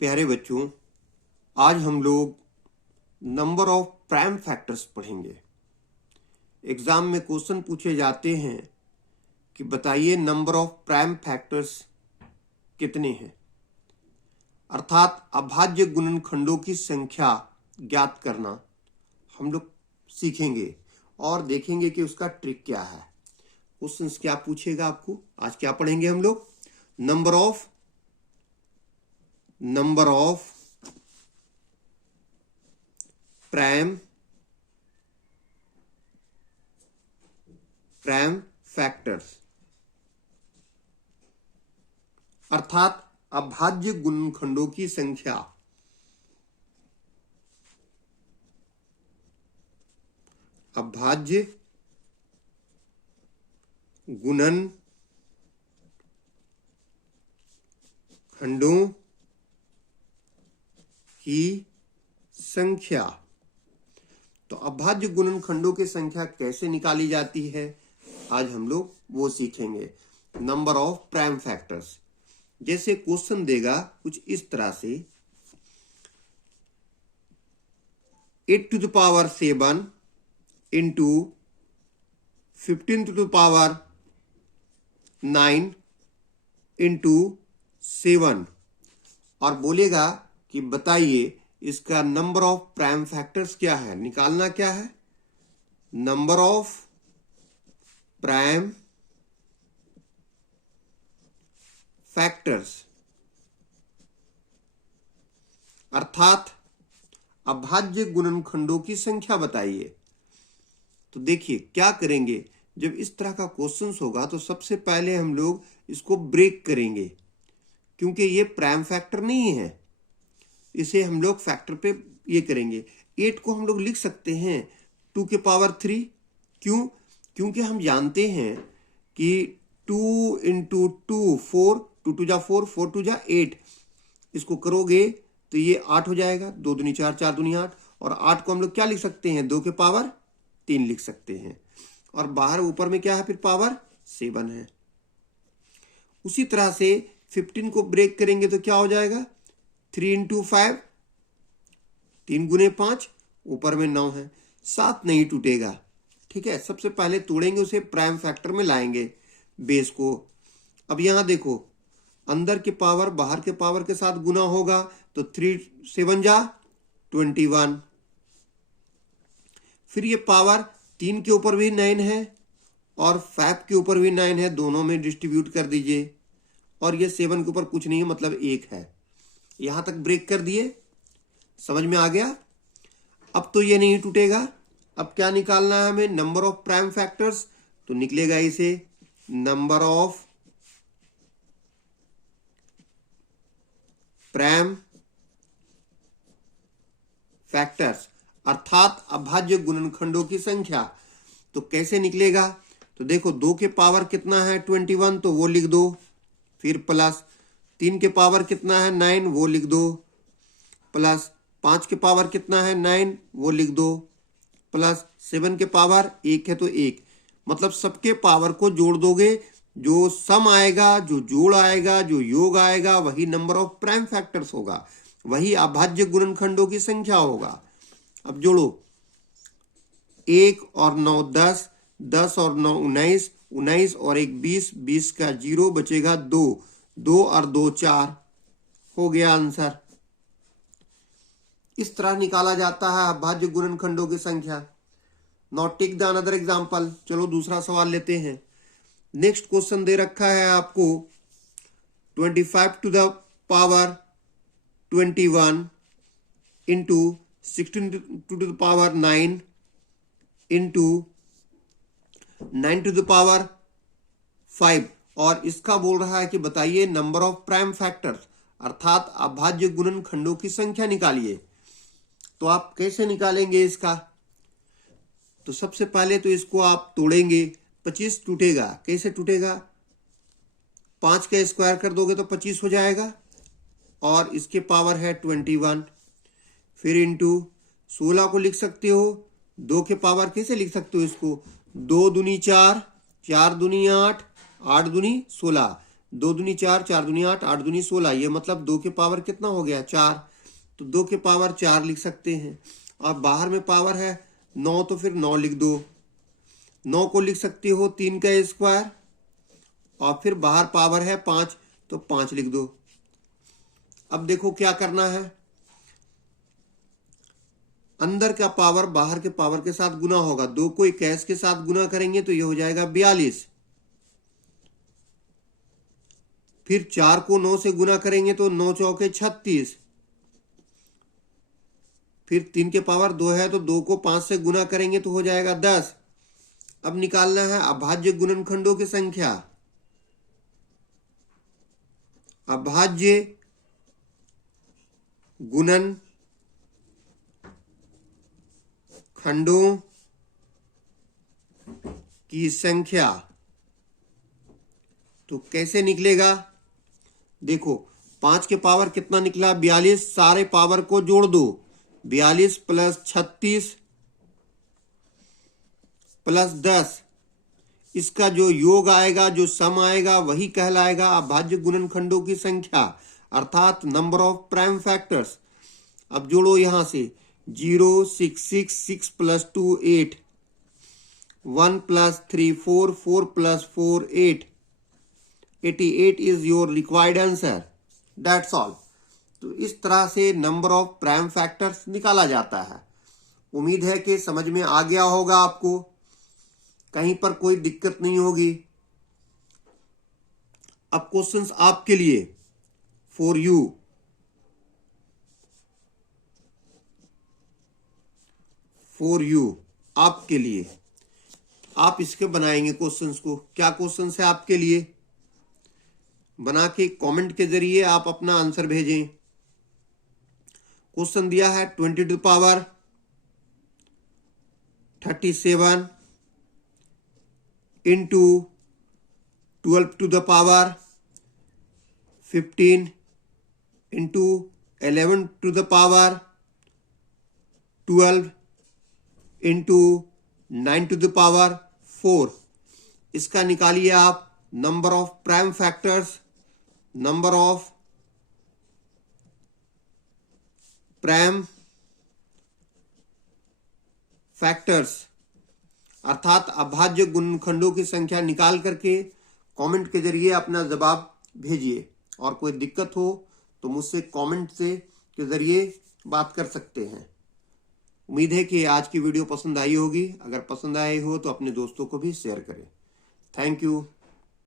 प्यारे बच्चों, आज हम लोग नंबर ऑफ प्राइम फैक्टर्स पढ़ेंगे। एग्जाम में क्वेश्चन पूछे जाते हैं कि बताइए नंबर ऑफ प्राइम फैक्टर्स कितने हैं, अर्थात अभाज्य गुणनखंडों की संख्या ज्ञात करना हम लोग सीखेंगे और देखेंगे कि उसका ट्रिक क्या है। क्वेश्चन क्या पूछेगा आपको, आज क्या पढ़ेंगे हम लोग? नंबर ऑफ प्राइम फैक्टर्स, अर्थात अभाज्य गुणनखंडों की संख्या। अभाज्य गुणनखंडों की संख्या। तो अभाज्य गुणनखंडों की संख्या कैसे निकाली जाती है, आज हम लोग वो सीखेंगे। नंबर ऑफ प्राइम फैक्टर्स, जैसे क्वेश्चन देगा कुछ इस तरह से 8 to the power 7 into 15 to the power 9 into 7 और बोलेगा कि बताइए इसका नंबर ऑफ प्राइम फैक्टर्स क्या है। निकालना क्या है? नंबर ऑफ प्राइम फैक्टर्स, अर्थात अभाज्य गुणनखंडों की संख्या बताइए। तो देखिए क्या करेंगे, जब इस तरह का क्वेश्चंस होगा तो सबसे पहले हम लोग इसको ब्रेक करेंगे, क्योंकि ये प्राइम फैक्टर नहीं है। इसे हम लोग फैक्टर पे ये करेंगे। 8 को हम लोग लिख सकते हैं 2 के पावर 3। क्यों? क्योंकि हम जानते हैं कि 2 into 2 4, 2 2 जा 4, 4 2 जा 8। इसको करोगे तो ये 8 हो जाएगा। 2 दूनी 4, 4 दूनी 8। और 8 को हम लोग क्या लिख सकते हैं? 2 के पावर 3 लिख सकते हैं। और बाहर ऊपर में क्या है? फिर पावर 7 है। उसी तरह से 15 को ब्रेक करेंगे तो क्या हो जाएगा? 3 into 5, 3 गुने 5, ऊपर में 9 है। 7 नहीं टूटेगा। ठीक है, सबसे पहले तोड़ेंगे उसे, प्राइम फैक्टर में लाएंगे बेस को। अब यहां देखो, अंदर के पावर बाहर के पावर के साथ गुना होगा तो 3 7 जा 21। फिर ये पावर 3 के ऊपर भी 9 है और 5 के ऊपर भी 9 है, दोनों में डिस्ट्रीब्यूट कर दीजिए। और ये 7 के ऊपर कुछ नहीं है, मतलब 1 है। यहां तक ब्रेक कर दिए, समझ में आ गया? अब तो ये नहीं टूटेगा। अब क्या निकालना है हमें? Number of prime factors. तो निकलेगा इसे नंबर ऑफ प्राइम फैक्टर्स, अर्थात अभाज्य गुणनखंडों की संख्या। तो कैसे निकलेगा? तो देखो 2 के पावर कितना है? 21, तो वो लिख दो। फिर प्लस 3 के पावर कितना है? 9, वो लिख दो। प्लस 5 के पावर कितना है? 9, वो लिख दो। प्लस 7 के पावर 1 है तो 1। मतलब सबके पावर को जोड़ दोगे, जो सम आएगा, जो जोड़ आएगा, जो योग आएगा, वही नंबर ऑफ प्राइम फैक्टर्स होगा, वही अभाज्य गुणनखंडों की संख्या होगा। अब जोड़ो, 1 और 9 10, 10 और 9 19, 19 और 1 20, 20 का 0 बचेगा 2, 2 और 2 4, हो गया आंसर। इस तरह निकाला जाता है अभाज्य गुणनखंडों की संख्या। Not take the another example. चलो दूसरा सवाल लेते हैं। नेक्स्ट क्वेश्चन दे रखा है आपको 25 to the power 21 into 16 to the power 9 into 9 to the power 5। और इसका बोल रहा है कि बताइए नंबर ऑफ प्राइम फैक्टर्स, अर्थात अभाज्य गुणनखंडों की संख्या निकालिए। तो आप कैसे निकालेंगे इसका? तो सबसे पहले तो इसको आप तोड़ेंगे। 25 टूटेगा। कैसे टूटेगा? 5 का स्क्वायर कर दोगे तो 25 हो जाएगा। और इसके पावर है 21। फिर इंटू 16 को लिख सकते हो 2 के पावर। कैसे लिख सकते हो इसको? 2 दूनी 4, 4 दूनी 8, 8 दूनी 16। 2 दूनी 4, 4 दूनी 8, 8 दूनी 16, ये मतलब 2 के पावर कितना हो गया 4, तो 2 के पावर 4 लिख सकते हैं। और बाहर में पावर है 9, तो फिर 9 लिख दो। 9 को लिख सकते हो 3 का स्क्वायर, और फिर बाहर पावर है 5, तो 5 लिख दो। अब देखो क्या करना है, अंदर का पावर बाहर के पावर के साथ गुना होगा। 2 को 21 के साथ गुना करेंगे तो ये हो जाएगा 42। फिर 4 को 9 से गुना करेंगे तो 9 चौके 36। फिर 3 के पावर 2 है तो 2 को 5 से गुना करेंगे तो हो जाएगा 10। अब निकालना है अभाज्य गुणनखंडों की संख्या। अभाज्य गुणन खंडों की संख्या, तो कैसे निकलेगा? देखो 5 के पावर कितना निकला 42, सारे पावर को जोड़ दो। 42 प्लस 36 प्लस 10, इसका जो योग आएगा, जो सम आएगा, वही कहलाएगा अभाज्य गुणनखंडों की संख्या, अर्थात नंबर ऑफ प्राइम फैक्टर्स। अब जोड़ो यहां से 0, 6, 6, 6 plus 2 8, 1 plus 3 4, 4 plus 4 8, 88 is your required answer. That's all. तो इस तरह से नंबर ऑफ प्राइम फैक्टर्स निकाला जाता है। उम्मीद है कि समझ में आ गया होगा आपको, कहीं पर कोई दिक्कत नहीं होगी। अब क्वेश्चंस आपके लिए, फॉर यू। फॉर यू, आपके लिए। आप इसके बनाएंगे क्वेश्चंस को। क्या क्वेश्चंस है आपके लिए? बना के कमेंट के जरिए आप अपना आंसर भेजें। क्वेश्चन दिया है 20 to the power 37 into 12 to the power 15 into 11 to the power 12 into 9 to the power 4। इसका निकालिए आप number of prime factors, number of prime factors, अर्थात अभाज्य गुणनखंडों की संख्या निकाल करके कमेंट के जरिए अपना जवाब भेजिए। और कोई दिक्कत हो तो मुझसे कमेंट से के जरिए बात कर सकते हैं। उम्मीद है कि आज की वीडियो पसंद आई होगी। अगर पसंद आई हो तो अपने दोस्तों को भी शेयर करें। Thank you.